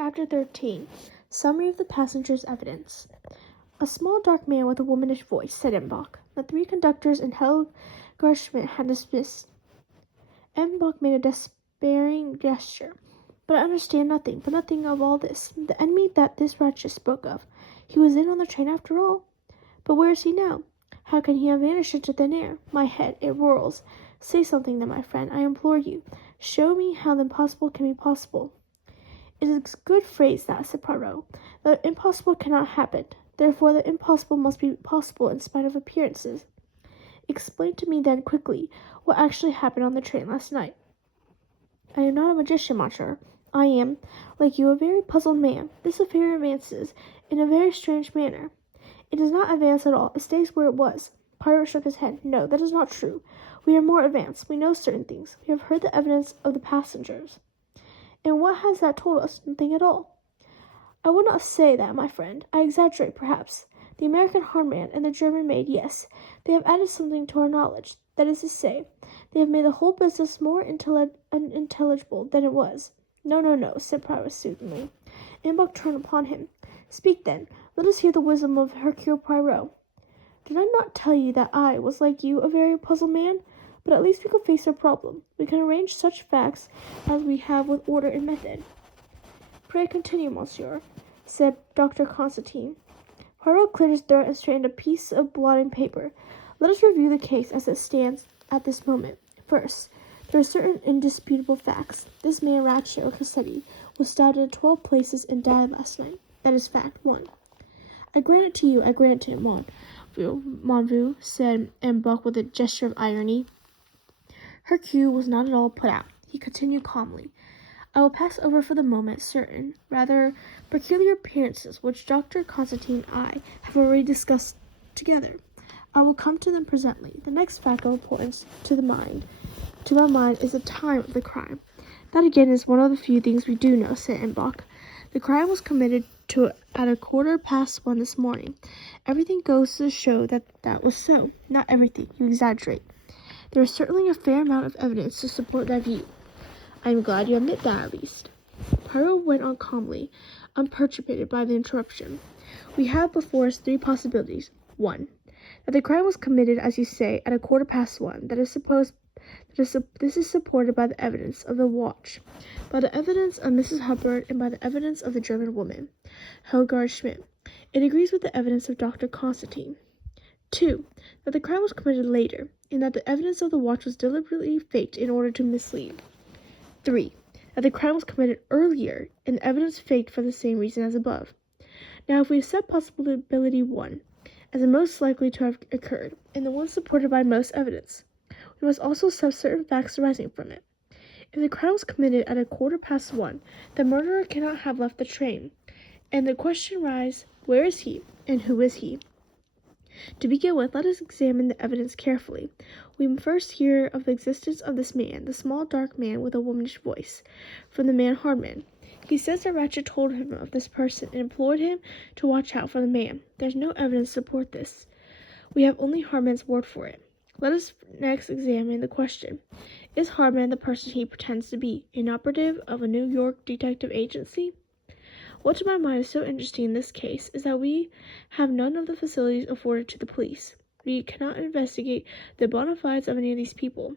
Chapter 13. Summary of the passenger's evidence. A small dark man with a womanish voice, said Mbach. The three conductors and Helga Schmidt had dismissed. Mbach made a despairing gesture. But I understand nothing, of all this. The enemy that this wretch spoke of. He was in on the train after all. But where is he now? How can he have vanished into thin air? My head, it whirls. Say something then, my friend, I implore you. Show me how the impossible can be possible. It is a good phrase that, said Poirot. The impossible cannot happen. Therefore, the impossible must be possible in spite of appearances. Explain to me then, quickly, what actually happened on the train last night. I am not a magician, monsieur. I am, like you, a very puzzled man. This affair advances in a very strange manner. It does not advance at all. It stays where it was. Poirot shook his head. No, that is not true. We are more advanced. We know certain things. We have heard the evidence of the passengers. And what has that told us? Nothing at all. I will not say that, my friend. I exaggerate, perhaps. The American hardman and the German maid, yes, they have added something to our knowledge. That is to say, they have made the whole business more unintelligible than it was. No, said Poirot soothingly. Mbach turned upon him. Speak, then. Let us hear the wisdom of Hercule Poirot. Did I not tell you that I was, like you, a very puzzled man? But at least we can face our problem. We can arrange such facts as we have with order and method. Pray continue, monsieur, said Dr. Constantine. Poirot cleared his throat and straightened a piece of blotting paper. Let us review the case as it stands at this moment. First, there are certain indisputable facts. This man, Raccio Cassetti, was stabbed in 12 places and died last night. That is fact 1. I grant it to you, I grant it to Monvue, said Mbach with a gesture of irony. Hercule was not at all put out. He continued calmly. I will pass over for the moment certain, rather peculiar appearances which Dr. Constantine and I have already discussed together. I will come to them presently. The next fact of importance to my mind, is the time of the crime. That again is one of the few things we do know, said Mbach. The crime was committed at 1:15 this morning. Everything goes to show that was so. Not everything. You exaggerate. There is certainly a fair amount of evidence to support that view. I am glad you admit that, at least. Poirot went on calmly, unperturbed by the interruption. We have before us 3 possibilities. 1. That the crime was committed, as you say, at 1:15. This is supported by the evidence of the watch, by the evidence of Mrs. Hubbard, and by the evidence of the German woman, Helga Schmidt. It agrees with the evidence of Dr. Constantine. 2. That the crime was committed later, and that the evidence of the watch was deliberately faked in order to mislead. 3. That the crime was committed earlier, and the evidence faked for the same reason as above. Now, if we accept possibility 1 as the most likely to have occurred, and the one supported by most evidence, we must also accept certain facts arising from it. If the crime was committed at 1:15, the murderer cannot have left the train, and the question arises, where is he, and who is he? To begin with, let us examine the evidence carefully. We first hear of the existence of this man, the small dark man with a womanish voice, from the man Hardman. He says that Ratchet told him of this person and implored him to watch out for the man. There is no evidence to support this. We have only Hardman's word for it. Let us next examine the question. Is Hardman the person he pretends to be, an operative of a New York detective agency? What to my mind is so interesting in this case is that we have none of the facilities afforded to the police. We cannot investigate the bona fides of any of these people.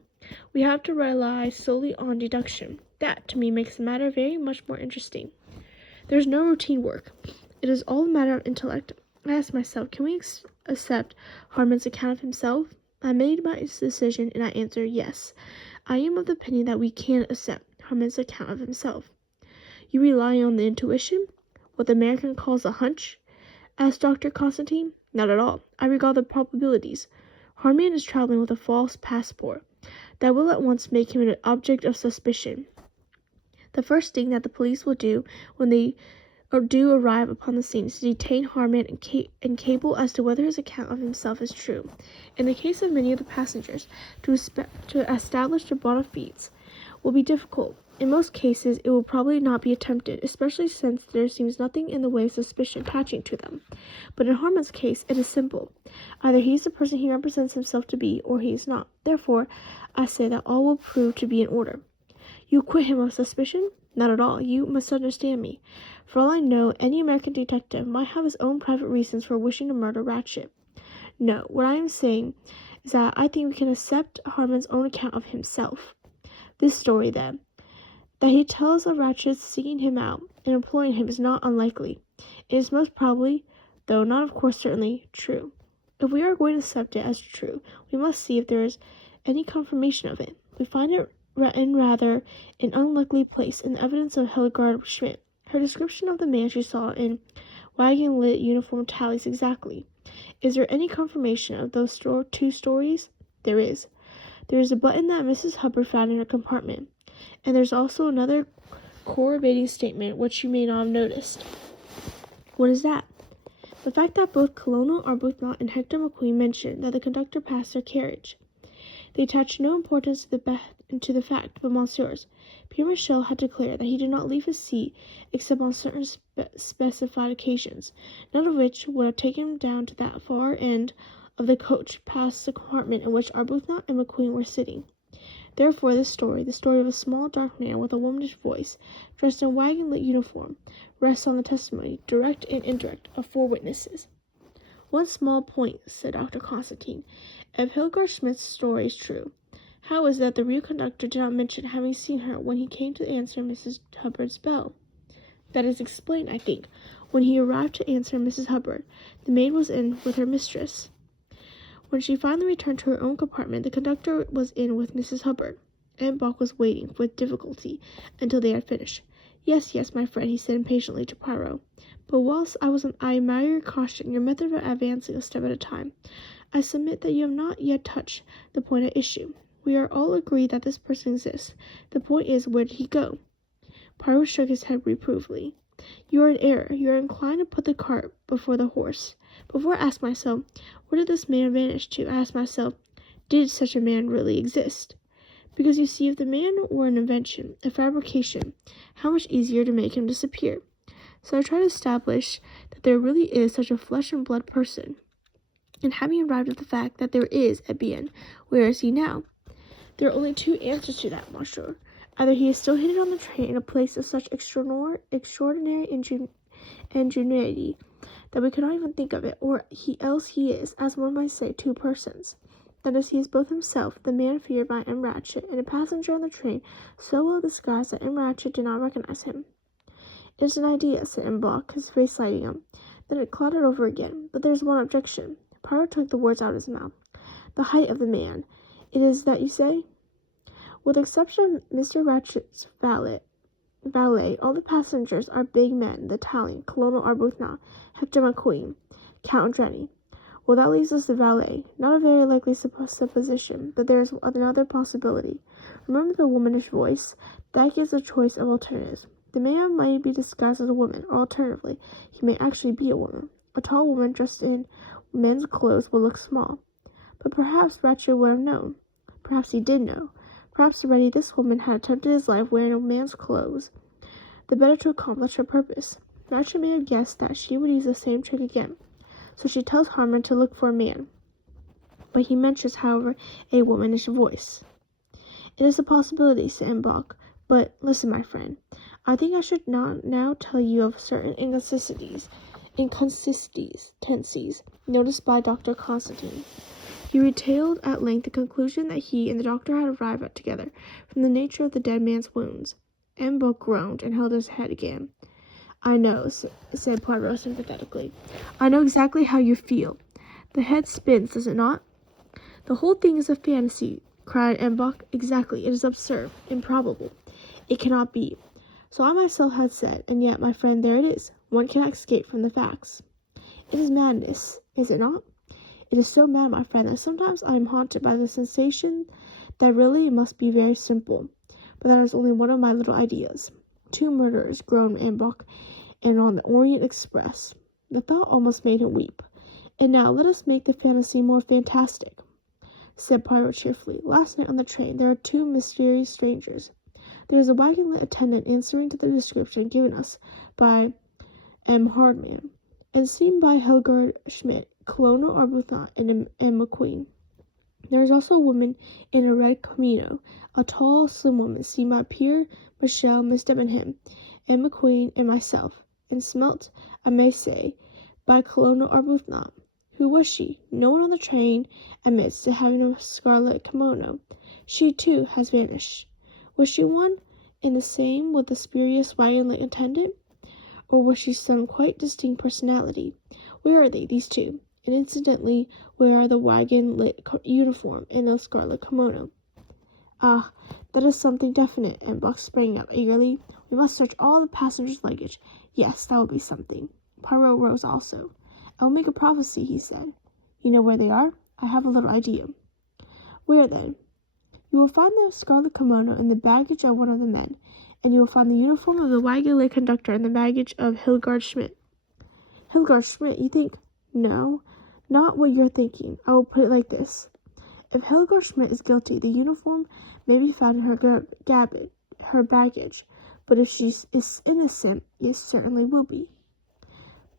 We have to rely solely on deduction. That, to me, makes the matter very much more interesting. There is no routine work. It is all a matter of intellect. I ask myself, can we accept Hardman's account of himself? I made my decision, and I answer yes. I am of the opinion that we can accept Hardman's account of himself. You rely on the intuition? What the American calls a hunch? Asked Dr. Constantine. Not at all. I regard the probabilities. Hardman is traveling with a false passport. That will at once make him an object of suspicion. The first thing that the police will do when they do arrive upon the scene is to detain Hardman and cable as to whether his account of himself is true. In the case of many of the passengers, to establish their bona fides will be difficult. In most cases, it will probably not be attempted, especially since there seems nothing in the way of suspicion attaching to them. But in Hardman's case, it is simple. Either he is the person he represents himself to be, or he is not. Therefore, I say that all will prove to be in order. You acquit him of suspicion? Not at all. You must understand me. For all I know, any American detective might have his own private reasons for wishing to murder Ratchet. No, what I am saying is that I think we can accept Harmon's own account of himself. This story, then, that he tells of Ratchet seeking him out and employing him is not unlikely. It is most probably, though not of course certainly, true. If we are going to accept it as true, we must see if there is any confirmation of it. We find it in rather an unlikely place in the evidence of Hildegard Schmidt. Her description of the man she saw in wagon-lit uniform tallies exactly. Is there any confirmation of those two stories? There is. There is a button that Mrs. Hubbard found in her compartment, and there's also another corroborating statement which you may not have noticed. What is that? The fact that both Colonel Arbuthnot and Hector McQueen mentioned that the conductor passed their carriage. They attached no importance to the fact, but Monsieur's Pierre Michel had declared that he did not leave his seat except on certain specified occasions, none of which would have taken him down to that far end of the coach past the compartment in which Arbuthnot and McQueen were sitting. Therefore, this story, the story of a small dark man with a womanish voice, dressed in wagon-lit uniform, rests on the testimony, direct and indirect, of 4 witnesses. One small point, said Dr. Constantine. If Hildegard Schmidt's story is true, how is it that the real conductor did not mention having seen her when he came to answer Mrs. Hubbard's bell? That is explained, I think. When he arrived to answer Mrs. Hubbard, the maid was in with her mistress. When she finally returned to her own compartment, the conductor was in with Mrs. Hubbard. Aunt Bach was waiting, with difficulty, until they had finished. Yes, my friend, he said impatiently to Poirot. But whilst I admire your caution, your method of advancing a step at a time, I submit that you have not yet touched the point at issue. We are all agreed that this person exists. The point is, where did he go? Poirot shook his head reprovingly. You are in error. You are inclined to put the cart before the horse. Before I ask myself, where did this man vanish to, I ask myself, did such a man really exist? Because you see, if the man were an invention, a fabrication, how much easier to make him disappear. So I try to establish that there really is such a flesh and blood person. And having arrived at the fact that there is at Bien, where is he now? There are only 2 answers to that, monsieur. Either he is still hidden on the train in a place of such extraordinary ingenuity that we cannot even think of it, or else he is, as one might say, 2 persons. That is, he is both himself, the man feared by M. Ratchet, and a passenger on the train so well disguised that M. Ratchet did not recognize him. It is an idea, said M. Bloch, his face lighting up. Then it clouded over again. But there is one objection. Poirot took the words out of his mouth. The height of the man. It is that you say? With the exception of Mr. Ratchet's valet, all the passengers are big men, the Italian, Colonel Arbuthnot, Hector McQueen, Count Drenny. Well, that leaves us the valet. Not a very likely supposition, but there is another possibility. Remember the womanish voice? That gives a choice of alternatives. The man might be disguised as a woman, or alternatively, he may actually be a woman. A tall woman dressed in men's clothes will look small. But perhaps Ratchet would have known. Perhaps he did know. Perhaps already this woman had attempted his life wearing a man's clothes, the better to accomplish her purpose. Ratchet may have guessed that she would use the same trick again, so she tells Harmon to look for a man. But he mentions, however, a womanish voice. It is a possibility, said M. Bach, but listen, my friend. I think I should not now tell you of certain inconsistencies noticed by Dr. Constantine. He retailed at length the conclusion that he and the doctor had arrived at together from the nature of the dead man's wounds. M. Bach groaned and held his head again. I know, said Poirot sympathetically. I know exactly how you feel. The head spins, does it not? The whole thing is a fantasy, cried M. Bach. Exactly. It is absurd, improbable. It cannot be. So I myself had said, and yet, my friend, there it is. One cannot escape from the facts. It is madness, is it not? It is so mad, my friend, that sometimes I am haunted by the sensation that really it must be very simple. But that is only one of my little ideas. 2 murderers, groaned M. Bach, and on the Orient Express. The thought almost made him weep. And now let us make the fantasy more fantastic, said Poirot cheerfully. Last night on the train there are 2 mysterious strangers. There is a wagon-lit attendant answering to the description given us by M. Hardman, and seen by Hildegard Schmidt, Colonel Arbuthnot, and M. McQueen. There is also a woman in a red kimono, a tall, slim woman, seen by Pierre, Michelle, Miss Debenham, and McQueen, and myself, and smelt, I may say, by Colonel Arbuthnot. Who was she? No one on the train admits to having a scarlet kimono. She, too, has vanished. Was she one and the same with the spurious wagon-lit attendant? Or was she some quite distinct personality? Where are they, these two? And incidentally, where are the wagon-lit uniform and the scarlet kimono? Ah, that is something definite, and Buck sprang up eagerly. We must search all the passengers' luggage. Yes, that would be something. Poirot rose also. I will make a prophecy, he said. You know where they are? I have a little idea. Where, then? You will find the scarlet kimono in the baggage of one of the men, and you will find the uniform of the wagon-lit conductor in the baggage of Hilgard Schmidt. Hilgard Schmidt, you think? No, not what you're thinking. I will put it like this. If Hilgard Schmidt is guilty, the uniform may be found in her baggage, but if she is innocent, it certainly will be.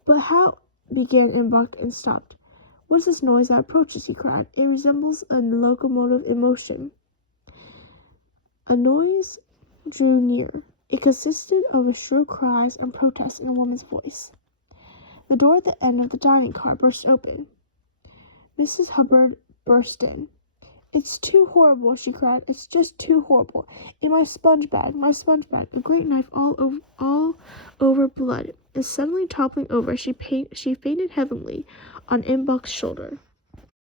But how? Began Embach and stopped. What is this noise that approaches? He cried. It resembles a locomotive in motion. A noise drew near. It consisted of shrill cries and protests in a woman's voice. The door at the end of the dining car burst open. Mrs. Hubbard burst in. It's too horrible, she cried. It's just too horrible. In my sponge bag, a great knife all over blood. And suddenly toppling over, she fainted heavily on Embach's shoulder.